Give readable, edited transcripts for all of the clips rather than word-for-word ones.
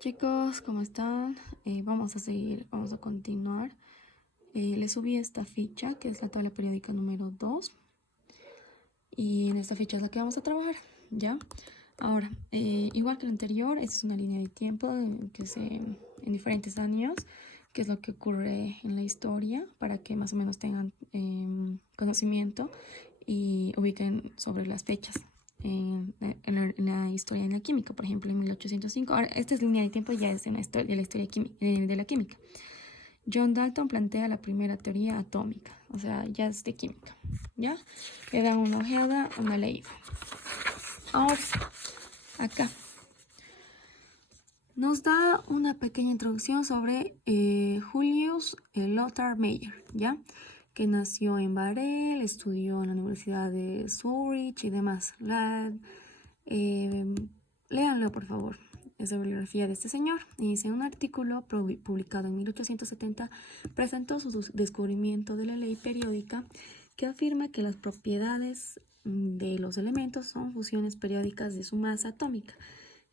Chicos, ¿cómo están? Vamos a continuar. Les subí esta ficha, que es la tabla periódica número 2. Y en esta ficha es la que vamos a trabajar, ¿ya? Ahora, igual que la anterior, esta es una línea de tiempo en diferentes años, que es lo que ocurre en la historia, para que más o menos tengan conocimiento y ubiquen sobre las fechas en la historia de la química. Por ejemplo, en 1805. Ahora, esta es línea de tiempo, ya es de la historia de la química. John Dalton plantea la primera teoría atómica, o sea, ya es de química, ¿ya? Le dan una ojeada, una leída. Ahora, acá nos da una pequeña introducción sobre Julius Lothar Meyer, ¿ya? Que nació en Varel, estudió en la Universidad de Zurich y demás. Léanlo, por favor. Es la bibliografía de este señor. Dice: un artículo publicado en 1870 presentó su descubrimiento de la ley periódica, que afirma que las propiedades de los elementos son fusiones periódicas de su masa atómica.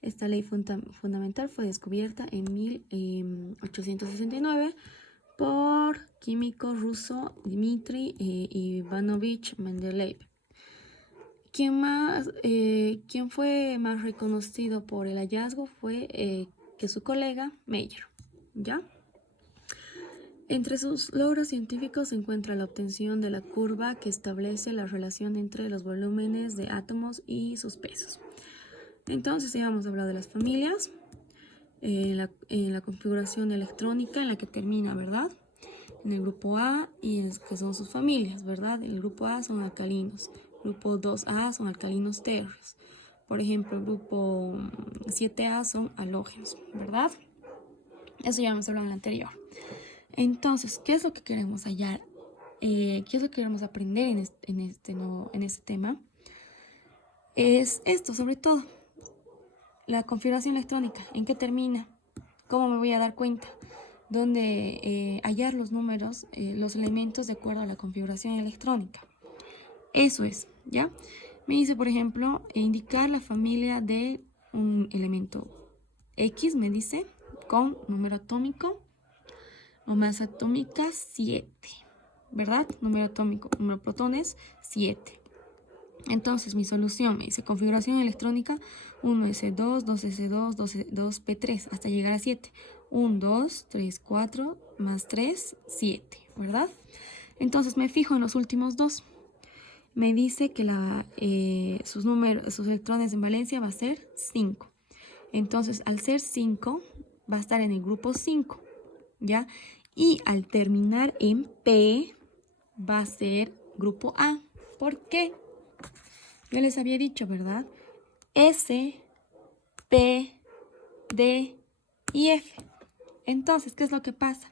Esta ley fundamental fue descubierta en 1869 por químico ruso Dmitry Ivanovich Mendeleev. Quien fue más reconocido por el hallazgo fue que su colega Meyer, ¿ya? Entre sus logros científicos se encuentra la obtención de la curva que establece la relación entre los volúmenes de átomos y sus pesos. Entonces ya hemos hablado de las familias, en la configuración electrónica en la que termina, ¿verdad? En el grupo A, que son sus familias, ¿verdad? El grupo A son alcalinos, grupo 2A son alcalinos tierras. Por ejemplo, el grupo 7A son halógenos, ¿verdad? Eso ya hemos hablado en el anterior. Entonces, ¿qué es lo que queremos hallar? ¿Qué es lo que queremos aprender en este tema? Es esto, sobre todo, la configuración electrónica. ¿En qué termina? ¿Cómo me voy a dar cuenta? Donde hallar los números, los elementos de acuerdo a la configuración electrónica. Eso es, ¿ya? Me dice, por ejemplo, indicar la familia de un elemento X, me dice, con número atómico o masa atómica 7, ¿verdad? Número atómico, número de protones 7. Entonces, mi solución me dice configuración electrónica 1s2, 2s2, 2p3, hasta llegar a 7. 1, 2, 3, 4, más 3, 7, ¿verdad? Entonces, me fijo en los últimos dos. Me dice que sus electrones en valencia va a ser 5. Entonces, al ser 5, va a estar en el grupo 5, ¿ya? Y al terminar en P, va a ser grupo A. ¿Por qué? Yo les había dicho, ¿verdad? S, P, D y F. Entonces, ¿qué es lo que pasa?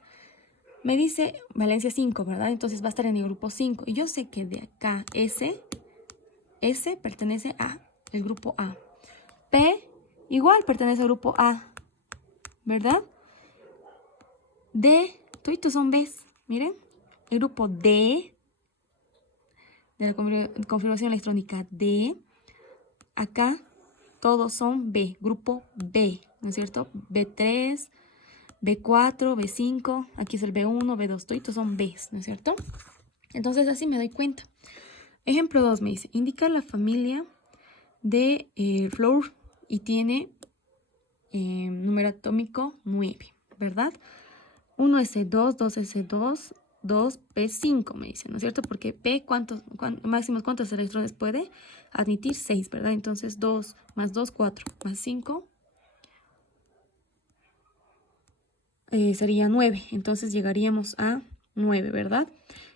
Me dice valencia 5, ¿verdad? Entonces va a estar en el grupo 5. Y yo sé que de acá S pertenece a el grupo A. P igual pertenece al grupo A, ¿verdad? D, todos son Bs. Miren, el grupo D, de la configuración electrónica D, acá todos son B, grupo B, ¿no es cierto? B3, B4, B5, aquí es el B1, B2, todos son Bs, ¿no es cierto? Entonces así me doy cuenta. Ejemplo 2 me dice, indicar la familia de fluor y tiene número atómico 9, ¿verdad? 1s2, 2s2, 2p5 me dice, ¿no es cierto? Porque P, máximos cuántos electrones puede admitir? 6, ¿verdad? Entonces 2 más 2, 4, más 5 sería 9. Entonces llegaríamos a 9, ¿verdad?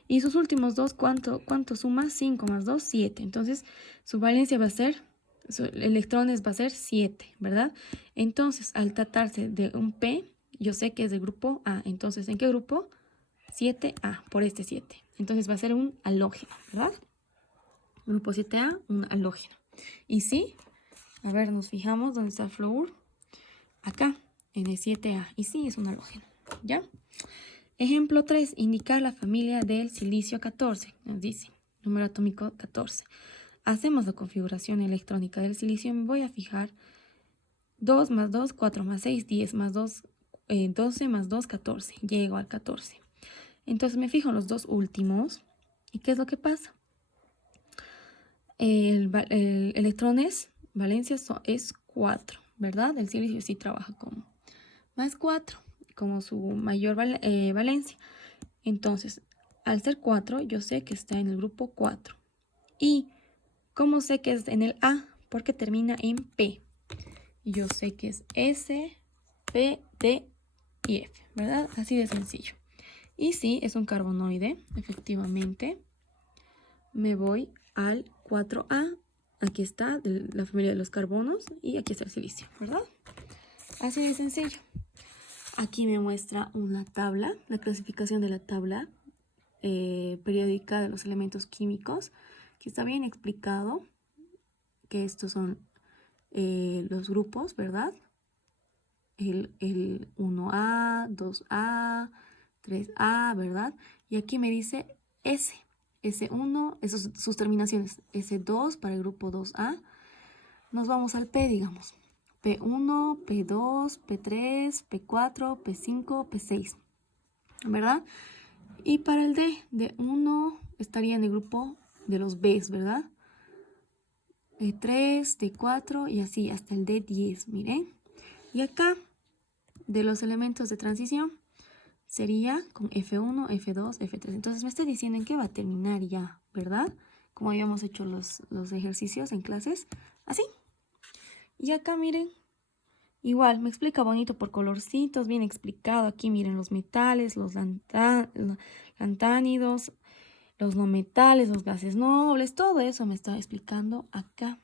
Y sus últimos dos, ¿cuánto suma? 5 más 2, 7. Entonces su valencia va a ser, sus electrones va a ser 7, ¿verdad? Entonces, al tratarse de un P, yo sé que es del grupo A. Entonces, ¿en qué grupo? 7A, por este 7. Entonces va a ser un halógeno, ¿verdad? Grupo 7A, un halógeno. Y sí, a ver, nos fijamos dónde está el fluor. Acá, en el 7A. Y sí, es un halógeno, ¿ya? Ejemplo 3, indicar la familia del silicio 14. Nos dice, número atómico 14. Hacemos la configuración electrónica del silicio. Me voy a fijar 2 más 2, 4 más 6, 10 más 2, 12 más 2, 14. Llego al 14. Entonces me fijo en los dos últimos. ¿Y qué es lo que pasa? El electrones, valencia es 4, ¿verdad? El silicio sí trabaja como más 4, como su mayor valencia. Entonces, al ser 4, yo sé que está en el grupo 4. ¿Y cómo sé que es en el A? Porque termina en P. Yo sé que es S, P, D y F, ¿verdad? Así de sencillo. Y sí, es un carbonoide, efectivamente. Me voy al 4A. Aquí está la familia de los carbonos y aquí está el silicio, ¿verdad? Así de sencillo. Aquí me muestra una tabla, la clasificación de la tabla periódica de los elementos químicos, que está bien explicado, que estos son los grupos, ¿verdad? El 1A, 2A, 3A, ¿verdad? Y aquí me dice S. S1, sus terminaciones. S2 para el grupo 2A. Nos vamos al P, digamos. P1, P2, P3, P4, P5, P6. ¿Verdad? Y para el D1 estaría en el grupo de los Bs, ¿verdad? D3, D4 y así hasta el D10, miren. Y acá, de los elementos de transición, sería con F1, F2, F3. Entonces me está diciendo en qué va a terminar ya, ¿verdad? Como habíamos hecho los ejercicios en clases. Así. Y acá, miren. Igual, me explica bonito por colorcitos, bien explicado. Aquí miren los metales, los lantánidos, los no metales, los gases nobles, todo eso me está explicando acá.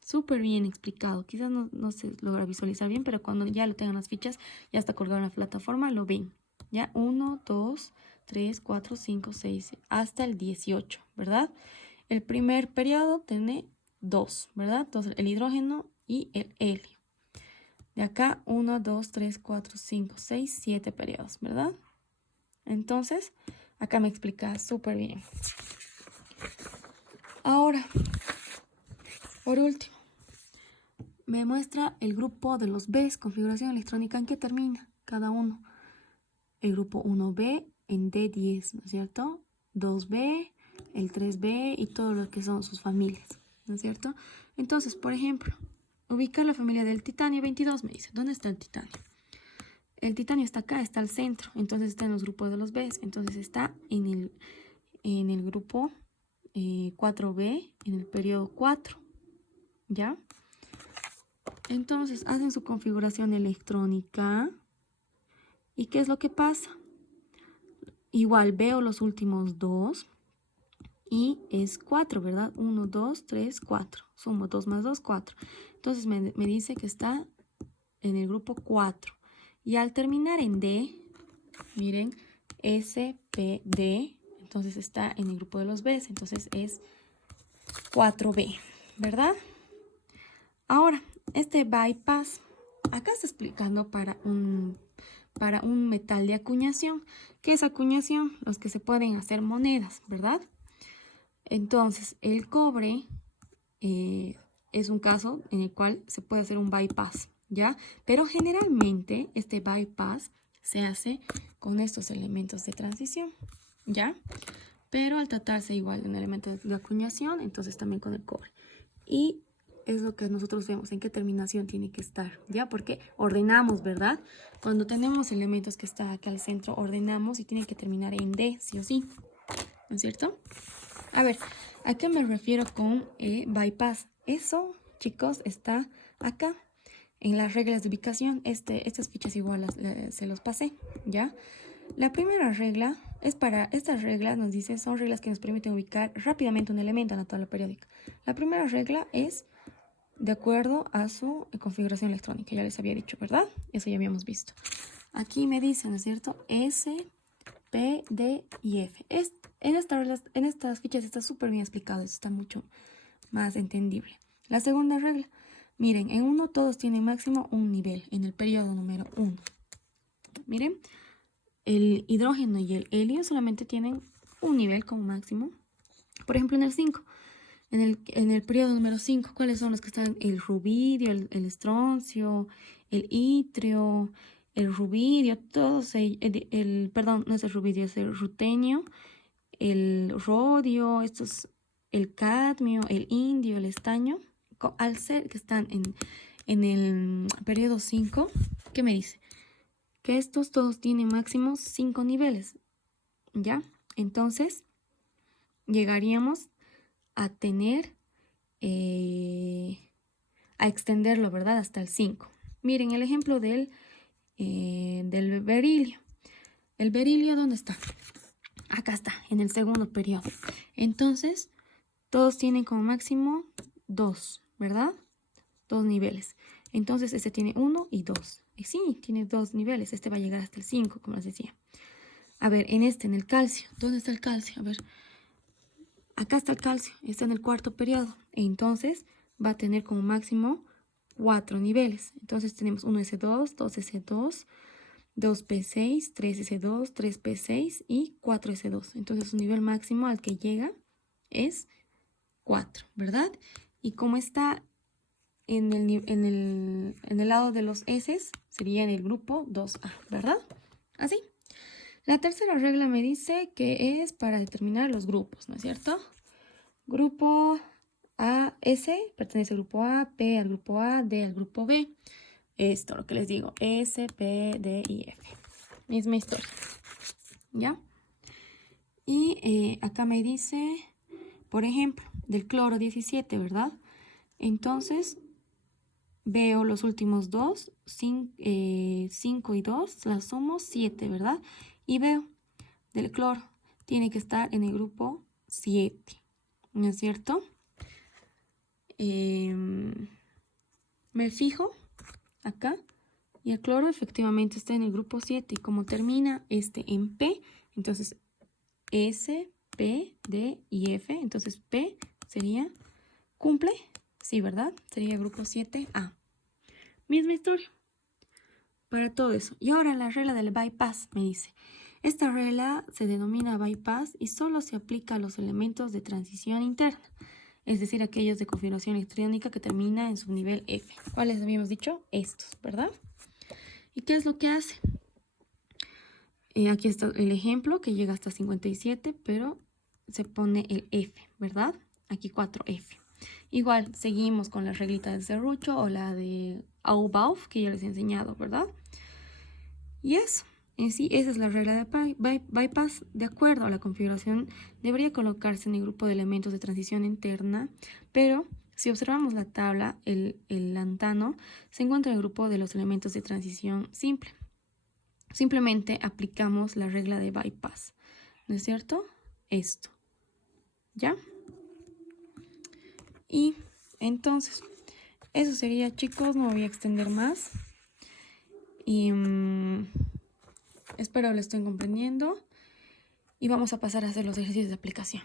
Súper bien explicado. Quizás no se logra visualizar bien, pero cuando ya lo tengan las fichas, ya está colgado en la plataforma, lo ven. Ya 1, 2, 3, 4, 5, 6, hasta el 18, ¿verdad? El primer periodo tiene 2, ¿verdad? Entonces el hidrógeno y el helio. De acá 1, 2, 3, 4, 5, 6, 7 periodos, ¿verdad? Entonces, acá me explica súper bien. Ahora, por último, me muestra el grupo de los Bs, configuración electrónica, en qué termina cada uno. El grupo 1B en D10, ¿no es cierto? 2B, el 3B y todo lo que son sus familias, ¿no es cierto? Entonces, por ejemplo, ubicar la familia del titanio 22, me dice. ¿Dónde está el titanio? El titanio está acá, está al centro, entonces está en los grupos de los Bs, entonces está en el grupo 4B, en el periodo 4, ¿ya? Entonces hacen su configuración electrónica. ¿Y qué es lo que pasa? Igual veo los últimos dos y es 4, ¿verdad? 1, 2, 3, 4. Sumo 2 más 2, 4. Entonces me dice que está en el grupo 4. Y al terminar en D, miren, S, P, D, entonces está en el grupo de los Bs, entonces es 4B, ¿verdad? Ahora, este bypass, acá está explicando para un metal de acuñación. ¿Qué es acuñación? Los que se pueden hacer monedas, ¿verdad? Entonces, el cobre es un caso en el cual se puede hacer un bypass, ¿ya? Pero generalmente este bypass se hace con estos elementos de transición, ¿ya? Pero al tratarse igual de un elemento de acuñación, entonces también con el cobre. Y es lo que nosotros vemos, en qué terminación tiene que estar, ¿ya? Porque ordenamos, ¿verdad? Cuando tenemos elementos que están acá al centro, ordenamos y tiene que terminar en D, sí o sí, ¿no es cierto? A ver, ¿a qué me refiero con bypass? Eso, chicos, está acá en las reglas de ubicación. Estas fichas igual se los pasé, ¿ya? La primera regla es para, estas reglas nos dice, son reglas que nos permiten ubicar rápidamente un elemento en la tabla periódica. La primera regla es de acuerdo a su configuración electrónica, ya les había dicho, ¿verdad? Eso ya habíamos visto. Aquí me dice, ¿no es cierto? S, P, D y F. En estas fichas está súper bien explicado, está mucho más entendible. La segunda regla, miren, en 1 todos tienen máximo un nivel, en el periodo número 1. Miren, el hidrógeno y el helio solamente tienen un nivel como máximo. Por ejemplo, en el 5, En el periodo número 5, ¿cuáles son los que están? El rubidio, el estroncio, el itrio, el rubidio, todos perdón, no es el rubidio, es el rutenio, el rodio, el cadmio, el indio, el estaño. Al ser que están en el periodo 5, ¿qué me dice? Que estos todos tienen máximo 5 niveles, ¿ya? Entonces, llegaríamos a tener, a extenderlo, ¿verdad? Hasta el 5. Miren el ejemplo del berilio. ¿El berilio dónde está? Acá está, en el segundo periodo. Entonces, todos tienen como máximo 2, ¿verdad? 2 niveles. Entonces, este tiene 1 y 2. Y sí, tiene 2 niveles. Este va a llegar hasta el 5, como les decía. A ver, en el calcio. ¿Dónde está el calcio? A ver. Acá está el calcio. Está en el cuarto periodo. Entonces, va a tener como máximo 4 niveles. Entonces, tenemos 1S2, 2S2, 2P6, 3S2, 3P6 y 4S2. Entonces, su nivel máximo al que llega es 4, ¿verdad? Y como está en el lado de los S, sería en el grupo 2A, ¿verdad? Así. La tercera regla me dice que es para determinar los grupos, ¿no es cierto? Grupo A, S, pertenece al grupo A, P al grupo A, D al grupo B. Esto, lo que les digo, S, P, D y F. Misma historia, ¿ya? Y acá me dice, por ejemplo, del cloro 17, ¿verdad? Entonces, veo los últimos dos, 5 y 2, las sumo 7, ¿verdad? Y veo del cloro, tiene que estar en el grupo 7, ¿no es cierto? Me fijo acá y el cloro efectivamente está en el grupo 7. Y como termina este en P, entonces S, P, D y F, entonces P sería, ¿cumple? Sí, ¿verdad? Sería grupo 7A. Misma historia para todo eso. Y ahora la regla del bypass me dice, esta regla se denomina bypass y solo se aplica a los elementos de transición interna, es decir, aquellos de configuración electrónica que termina en subnivel F. ¿Cuáles habíamos dicho? Estos, ¿verdad? ¿Y qué es lo que hace? Aquí está el ejemplo que llega hasta 57, pero se pone el F, ¿verdad? Aquí 4F. Igual seguimos con la reglita del serrucho o la de Aubauf que ya les he enseñado, ¿verdad? Y eso, en sí, esa es la regla de bypass. De acuerdo a la configuración, debería colocarse en el grupo de elementos de transición interna, pero si observamos la tabla, el lantano se encuentra en el grupo de los elementos de transición simple. Simplemente aplicamos la regla de bypass, ¿no es cierto? Esto, ¿ya? Y entonces, eso sería, chicos, no voy a extender más. Y espero lo estén comprendiendo. Y vamos a pasar a hacer los ejercicios de aplicación.